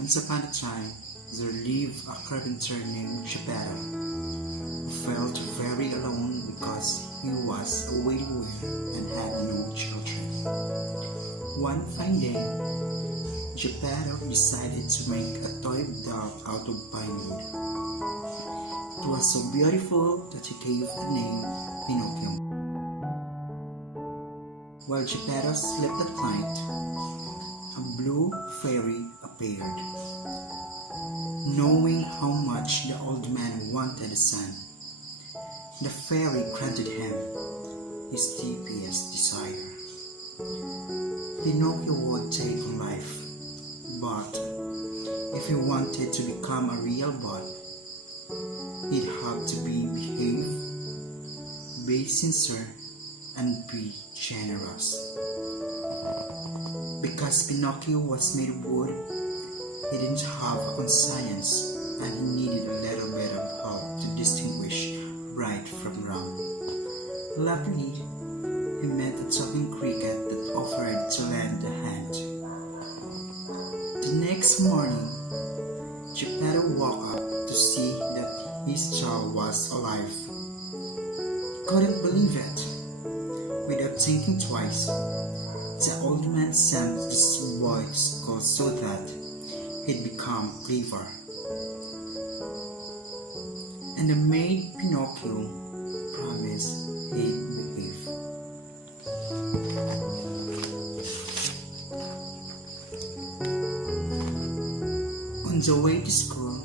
Once upon a time, there lived a carpenter named Geppetto, who felt very alone because he was a widower and had no children. One fine day, Geppetto decided to make a toy dog out of pine wood. It was so beautiful that he gave the name Pinocchio. While Geppetto slept at night, a blue fairy appeared. Knowing how much the old man wanted a son, the fairy granted him his deepest desire. Pinocchio would take on life, but if he wanted to become a real boy, he'd have to be sincere, and be generous. Because Pinocchio was made of wood, he didn't have a conscience, and he needed a little bit of help to distinguish right from wrong. Luckily, he met a talking cricket that offered to lend a hand. The next morning, Geppetto woke up to see that his child was alive. He couldn't believe it. Without thinking twice, the old man sent this boy to school so that he'd become clever. And the maid Pinocchio promised he'd behave. On the way to school,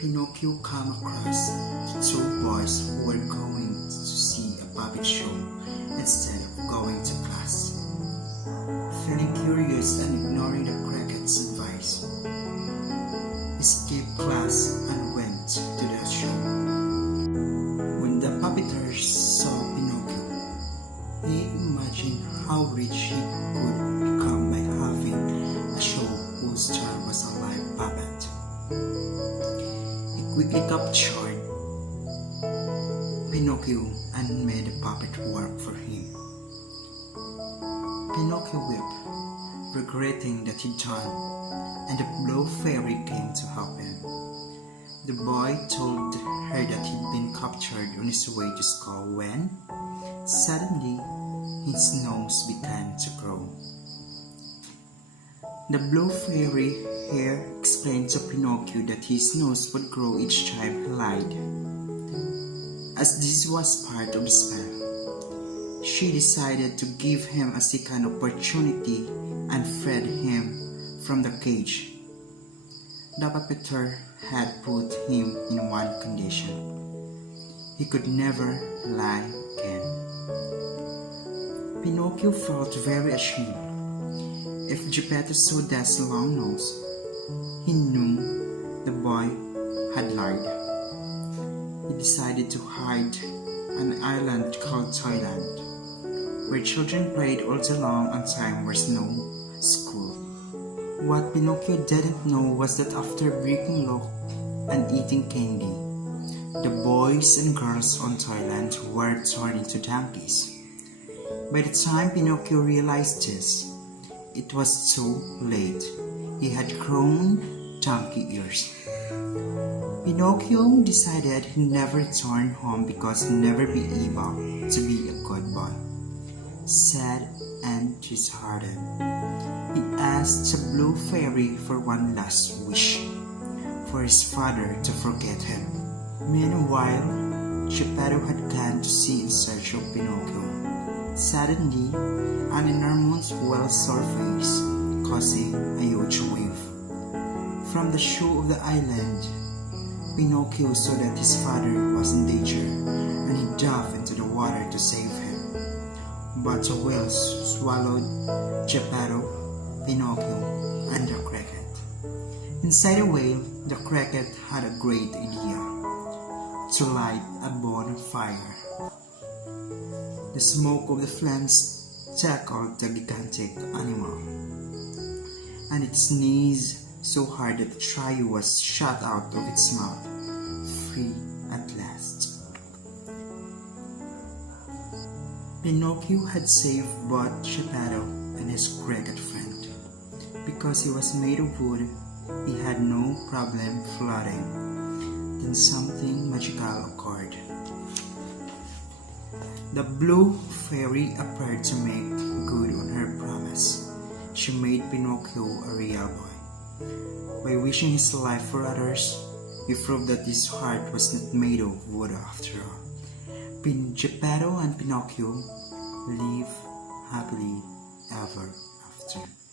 Pinocchio came across the two boys who were going to see a puppet show instead of going to class. Feeling curious and ignoring the cricket's advice, he skipped class and went to the show. When the puppeteers saw Pinocchio, he imagined how rich he could become by having a show whose star was a live puppet. He quickly captured Pinocchio and made the puppet work for him. Pinocchio wept, regretting that he'd done, and the blue fairy came to help him. The boy told her that he'd been captured on his way to school when, suddenly, his nose began to grow. The blue fairy here explained to Pinocchio that his nose would grow each time he lied. As this was part of the spell, she decided to give him a second opportunity and freed him from the cage. The puppeteer had put him in one condition: he could never lie again. Pinocchio felt very ashamed. If Geppetto saw that long nose, he knew the boy had lied. He decided to hide on an island called Toyland, where children played all day long on time was no school. What Pinocchio didn't know was that after breaking lock and eating candy, the boys and girls on Toyland were turned into donkeys. By the time Pinocchio realized this, it was too late. He had grown donkey ears. Pinocchio decided he'd never return home because he'd never be able to be a good boy. Sad and disheartened, he asked the blue fairy for one last wish, for his father to forget him. Meanwhile, Geppetto had gone to sea in search of Pinocchio. Suddenly, an enormous whale surfaced, causing a huge wave. From the shore of the island, Pinocchio saw that his father was in danger, and he dove into the water to save him. But the whale swallowed Geppetto, Pinocchio, and the cricket. Inside the whale, the cricket had a great idea: to light a bonfire. The smoke of the flames tackled the gigantic animal, and it sneezed so hard that the trio was shot out of its mouth, free at last. Pinocchio had saved both Geppetto and his cricket friend. Because he was made of wood, he had no problem floating. Then something magical occurred. The blue fairy appeared to make good on her promise. She made Pinocchio a real boy. By wishing his life for others, he proved that his heart was not made of wood after all. Geppetto and Pinocchio live happily ever after.